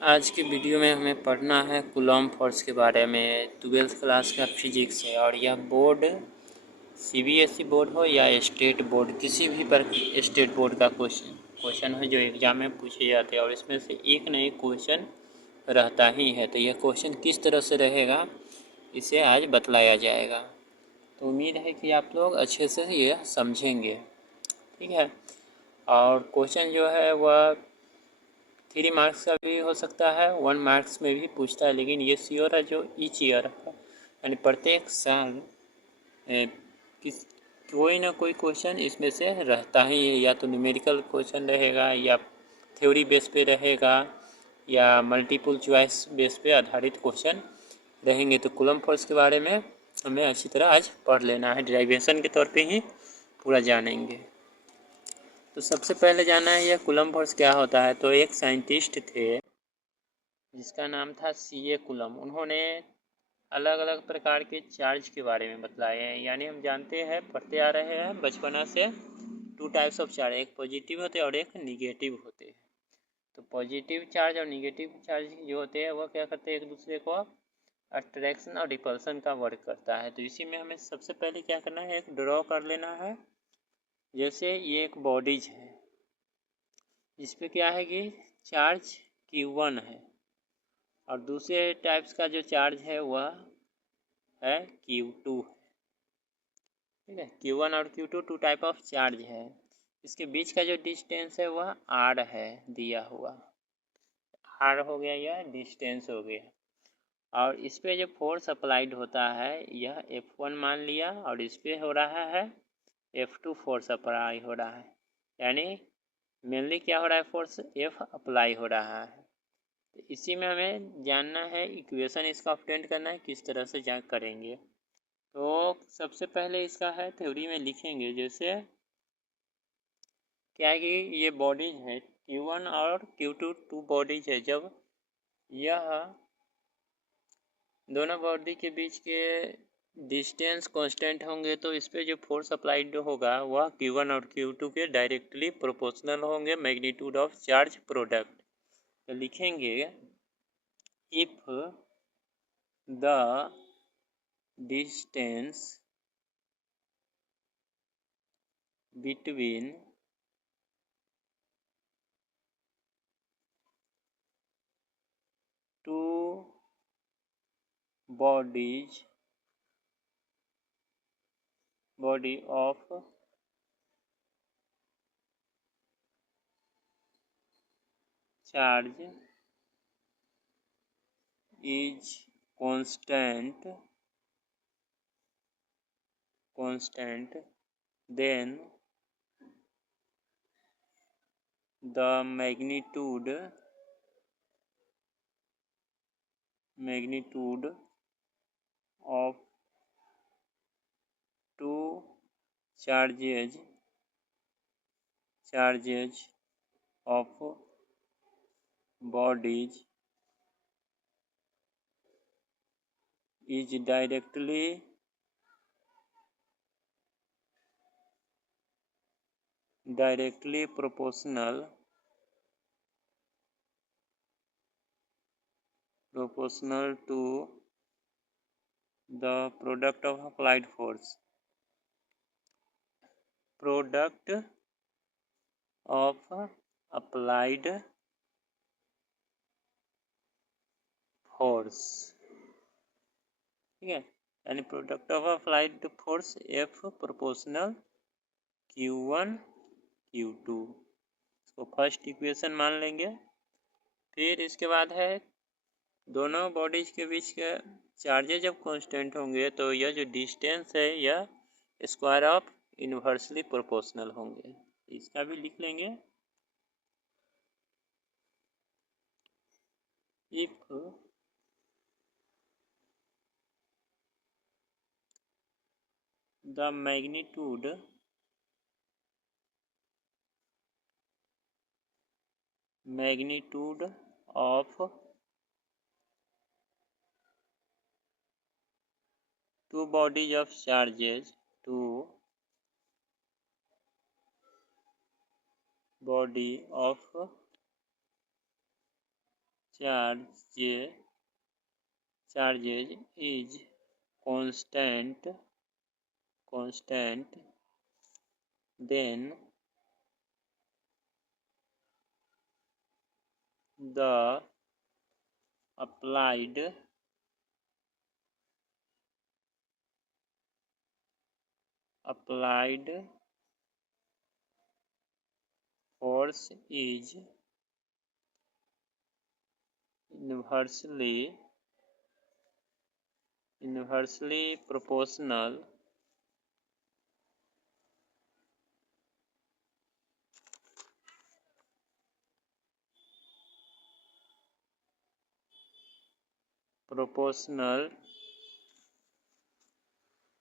आज की वीडियो में हमें पढ़ना है कूलॉम फोर्स के बारे में। 12th क्लास का फिजिक्स है और यह बोर्ड सीबीएसई बोर्ड हो या स्टेट बोर्ड, किसी भी पर स्टेट बोर्ड का क्वेश्चन है जो एग्ज़ाम में पूछे जाते हैं और इसमें से एक न एक क्वेश्चन रहता ही है। तो यह क्वेश्चन किस तरह से रहेगा इसे आज बतलाया जाएगा। तो उम्मीद है कि आप लोग अच्छे से ये समझेंगे, ठीक है। और क्वेश्चन जो है वह 3 मार्क्स का भी हो सकता है, 1 मार्क्स में भी पूछता है, लेकिन ये श्योर है जो ईच ईयर है यानी प्रत्येक साल किस कोई ना कोई क्वेश्चन इसमें से रहता ही है। या तो न्यूमेरिकल क्वेश्चन रहेगा या थ्योरी बेस पे रहेगा या मल्टीपल चॉइस बेस पे आधारित क्वेश्चन रहेंगे। तो कूलॉम फोर्स के बारे में हमें अच्छी तरह आज पढ़ लेना है, डेरिवेशन के तौर पे ही पूरा जानेंगे। तो सबसे पहले जाना है यह कूलॉम फोर्स क्या होता है। तो एक साइंटिस्ट थे जिसका नाम था सीए कूलम। उन्होंने अलग अलग प्रकार के चार्ज के बारे में बतलाए हैं। यानी हम जानते हैं, पढ़ते आ रहे हैं बचपना से, 2 टाइप्स ऑफ चार्ज, एक पॉजिटिव होते हैं और एक निगेटिव होते हैं। तो पॉजिटिव चार्ज और निगेटिव चार्ज जो होते हैं वह क्या करते हैं, एक दूसरे को अट्रैक्शन और रिपल्सन का वर्क करता है। तो इसी में हमें सबसे पहले क्या करना है, एक ड्रॉ कर लेना है। जैसे ये एक बॉडीज है जिस पे क्या है कि चार्ज Q1 है और दूसरे टाइप्स का जो चार्ज है वह है Q2, ठीक है। Q1 और Q2 to type of charge है। इसके बीच का जो डिस्टेंस है वह R है दिया हुआ, R हो गया, यह डिस्टेंस हो गया। और इस पे जो फोर्स अप्लाइड होता है यह F1 मान लिया और इस पे हो रहा है F2 फोर्स अप्लाई हो रहा है। यानी मेनली क्या हो रहा है, फोर्स F अप्लाई हो रहा है। तो इसी में हमें जानना है, इक्वेशन इसका ऑब्टेन करना है, किस तरह से जांच करेंगे। तो सबसे पहले इसका है थ्योरी में लिखेंगे। जैसे क्या है कि ये बॉडीज है Q1 और Q2, 2 बॉडीज है। जब यह दोनों बॉडी के बीच के डिस्टेंस कांस्टेंट होंगे तो इस पे जो फोर्स अप्लाइड होगा वह Q1 और Q2 के डायरेक्टली प्रोपोर्शनल होंगे मैग्नीट्यूड ऑफ चार्ज प्रोडक्ट। तो लिखेंगे if the distance between two body of charge is constant, then the magnitude of two charges of bodies is directly proportional to the product of applied force, product of applied force, ठीक है। यानी product of applied force F proportional Q1 Q2, इसको first equation मान लेंगे। फिर इसके बाद है दोनों बॉडीज के बीच के चार्जेज जब कांस्टेंट होंगे तो यह जो डिस्टेंस है यह स्क्वायर ऑफ इन्वर्सली प्रोपोर्शनल होंगे। इसका भी लिख लेंगे। If the magnitude of two bodies of charges, two body of charges is constant, then the applied force is inversely proportional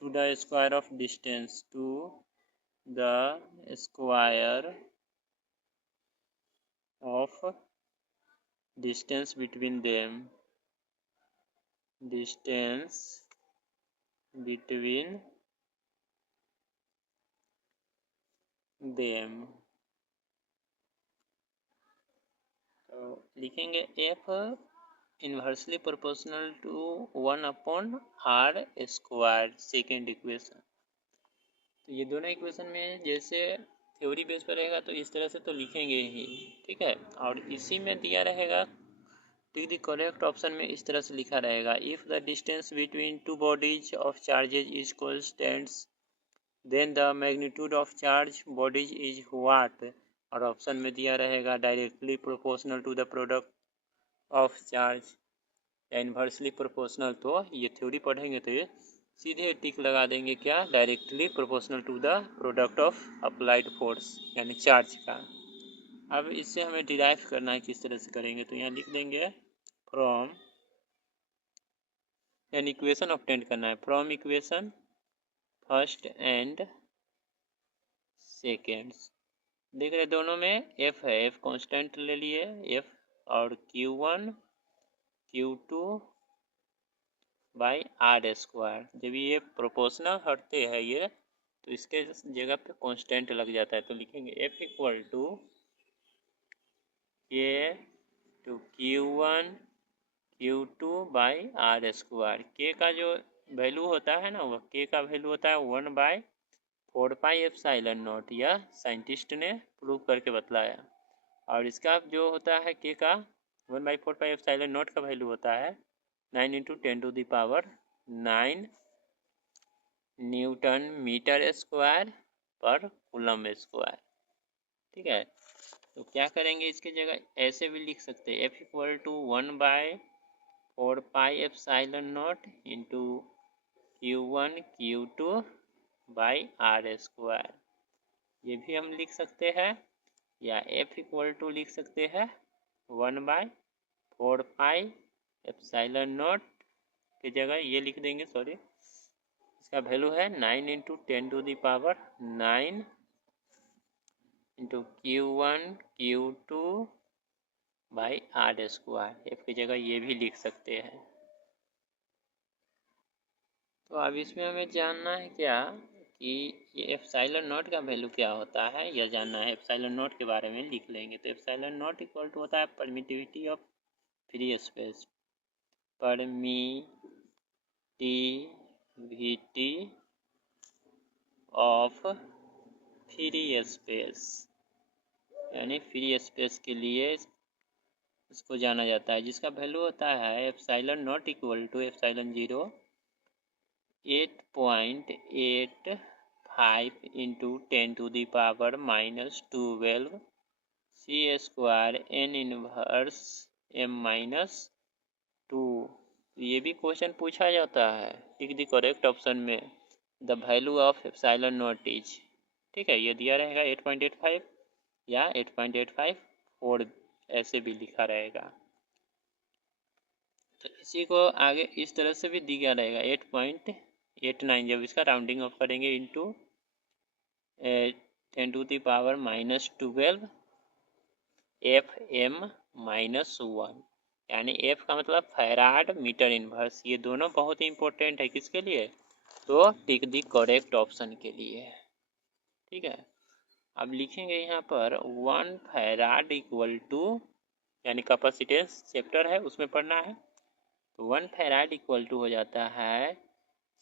to the square of distance, between them, तो लिखेंगे f inversely proportional to 1/r², second equation. तो ये दोनों equation में जैसे theory base पर रहेगा तो इस तरह से तो लिखेंगे ही, ठीक है। और इसी में दिया रहेगा टिक द करेक्ट ऑप्शन में इस तरह से लिखा रहेगा, if the distance between two bodies of charges is constants then the magnitude of charge bodies is what. और ऑप्शन में दिया रहेगा directly proportional to the product of charge या इन्वर्सली प्रोपोर्शनल। तो ये थ्योरी पढ़ेंगे तो ये सीधे टिक लगा देंगे, क्या, directly proportional to the product of applied force यानी चार्ज का। अब इससे हमें डिराइव करना है, किस तरह से करेंगे, तो यहाँ लिख देंगे फ्रॉम, यानी इक्वेशन ऑब्टेन करना है, from equation first and seconds. देख रहे दोनों में f है, f कांस्टेंट ले लिए f, और q1 q2 बाई r²। जब ये प्रोपोर्शनल हटते हैं ये तो इसके जगह पे कांस्टेंट लग जाता है, तो लिखेंगे f equal to q1 q2 by r²। k का जो वैल्यू होता है ना, वो k का वैल्यू होता है 1/4πε0। यह साइंटिस्ट ने प्रूव करके बतलाया। और इसका जो होता है k का 1/4πε0 का वैल्यू होता है 9 × 10⁹ न्यूटन मीटर स्क्वायर पर कूलम स्क्वायर, ठीक है। तो क्या करेंगे, इसके जगह ऐसे भी लिख सकते हैं, f equal to 1/4πε0 into q1 q2 by r²। ये भी हम लिख सकते हैं, या f इक्वल टू लिख सकते हैं 1/4πε0 की जगह ये लिख देंगे, सॉरी, इसका वैल्यू है 9 × 10⁹ into q1 q2 by r²। f की जगह ये भी लिख सकते हैं। तो अब इसमें हमें जानना है क्या कि ये ε0 का वैल्यू क्या होता है, यह जानना है। ε0 के बारे में लिख लेंगे, तो ε0 इक्वल टू होता है permittivity of free space, permittivity of free space, यानी फ्री स्पेस के लिए इसको जाना जाता है, जिसका वैल्यू होता है ε0 equal to ε0 8.85 into 10⁻⁻12 c² n inverse m-2। ये भी क्वेश्चन पूछा जाता है, टिक द करेक्ट ऑप्शन में द वैल्यू ऑफ ε0 इज, ठीक है। ये दिया रहेगा 8.85 या 8.85 और ऐसे भी लिखा रहेगा। तो इसी को आगे इस तरह से भी दिया रहेगा 8.89, जब इसका राउंडिंग ऑफ करेंगे इंटू 10⁻⁻12 Fm-1, यानी f का मतलब फैराड मीटर इनवर्स। ये दोनों बहुत ही इंपॉर्टेंट है, किसके लिए, तो टिक द करेक्ट ऑप्शन के लिए, ठीक है। अब लिखेंगे यहाँ पर 1 फैराड इक्वल टू यानी कैपेसिटेंस चैप्टर है उसमें पढ़ना है। तो 1 फैराड इक्वल टू हो जाता है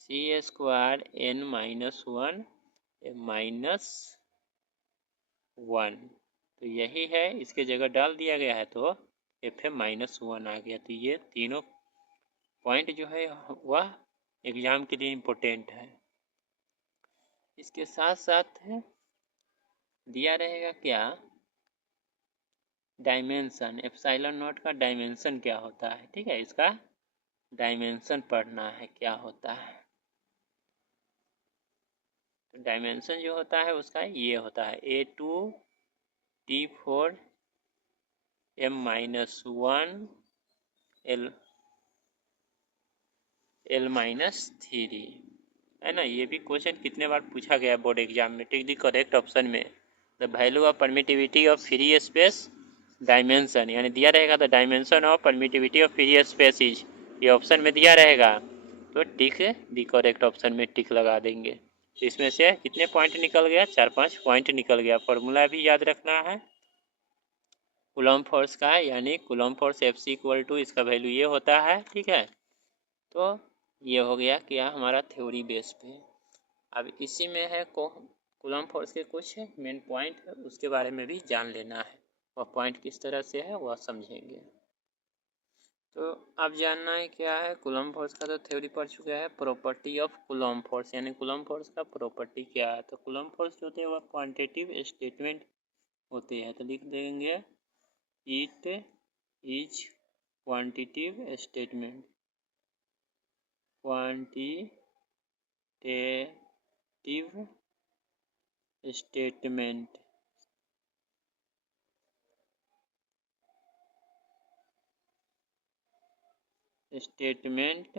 C² n माइनस 1 माइनस 1। तो यही है, इसके जगह डाल दिया गया है तो Fm माइनस 1 आ गया। तो ये तीनों पॉइंट जो है वह एग्जाम के लिए इम्पोर्टेंट है। इसके साथ साथ दिया रहेगा क्या, डायमेंशन, एप्सिलॉन नॉट का डायमेंशन क्या होता है। ठीक है, इसका डायमेंशन पढ़ना है क्या होता है। तो डायमेंशन जो होता है उसका ये होता है A2T4 m-1 L-3 है ना। ये भी क्वेश्चन कितने बार पूछा गया बोर्ड एग्जाम में। टिक द करेक्ट ऑप्शन में the value of permittivity of free space dimension, यानी दिया रहेगा the dimension of permittivity of free space is, ये ऑप्शन में दिया रहेगा तो टिक द करेक्ट ऑप्शन में टिक लगा देंगे। तो इसमें से कितने पॉइंट निकल गया, 4-5 पॉइंट निकल गया। फॉर्मूला भी याद रखना है कूलम्ब फोर्स का, यानी कूलम्ब फोर्स Fc= इसका वैल्यू ये होता है। ठीक है, तो ये हो गया क्या हमारा थ्योरी बेस पे। अब इसी में है कूलम्ब फोर्स के कुछ मेन पॉइंट है, उसके बारे में भी जान लेना है। वह पॉइंट किस तरह से है वह समझेंगे। तो अब जानना है क्या है कूलम्ब फोर्स का, तो थ्योरी पढ़ चुका है। प्रॉपर्टी ऑफ कूलम्ब फोर्स, यानी कूलम्ब फोर्स का प्रॉपर्टी क्या है। तो कूलम्ब फोर्स जो होते हैं वह क्वांटिटेटिव स्टेटमेंट होते हैं। तो लिख देंगे it is quantitative statement, quantitative statement. Statement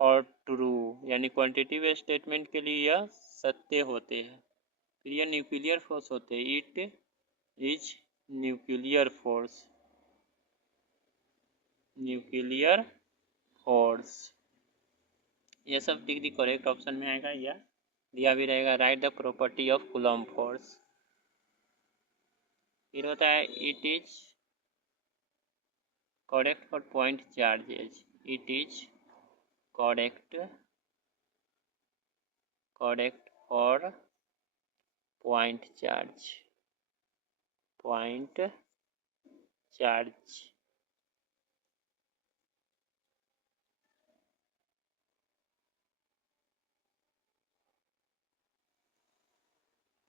और ट्रू, यानी क्वांटिटेटिव स्टेटमेंट के लिए यह सत्य होते हैं। फिर यह न्यूक्लियर फोर्स होते हैं, it is nuclear force, nuclear force. यह सब टिक द करेक्ट ऑप्शन में आएगा, या दिया भी रहेगा right the property of coulomb force. फिर होता है it is correct for point charges, it is correct for point charge, point charge.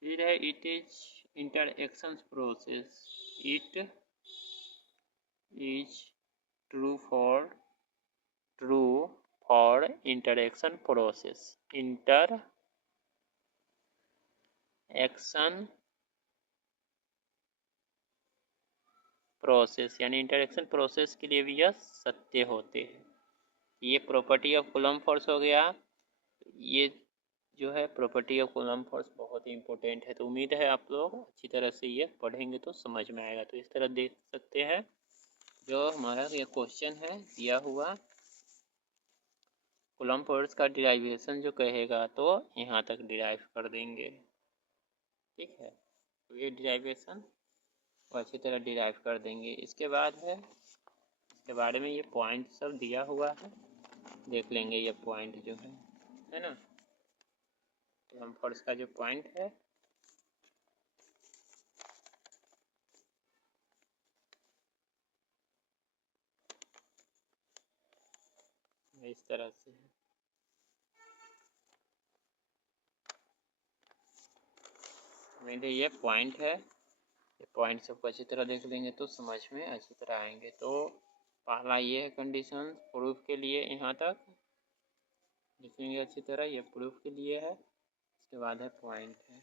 फिर है it is interaction process, it is true for interaction process, interaction process, यानी interaction process के लिए भी यह सत्य होते हैं। ये प्रॉपर्टी ऑफ कूलम्ब फोर्स हो गया। ये जो है प्रॉपर्टी ऑफ कूलम्ब फोर्स बहुत ही इंपॉर्टेंट है। तो उम्मीद है आप लोग अच्छी तरह से ये पढ़ेंगे तो समझ में आएगा। तो इस तरह देख सकते हैं जो हमारा ये क्वेश्चन है दिया हुआ, कूलम्ब फोर्स का डिराइवेशन जो कहेगा तो यहाँ तक डिराइव कर देंगे। ठीक है, तो ये डिराइवेशन अच्छी तरह डिराइव कर देंगे। इसके बाद है, इसके बारे में ये पॉइंट सब दिया हुआ है, देख लेंगे ये पॉइंट जो है ना। कूलम्ब फोर्स का जो पॉइंट है इस तरह से है। मेरे ये पॉइंट है, ये पॉइंट सबको अच्छी तरह देख लेंगे तो समझ में अच्छी तरह आएंगे। तो पहला ये है कंडीशन प्रूफ के लिए, यहाँ तक लिखेंगे अच्छी तरह, ये प्रूफ के लिए है। इसके बाद है पॉइंट है।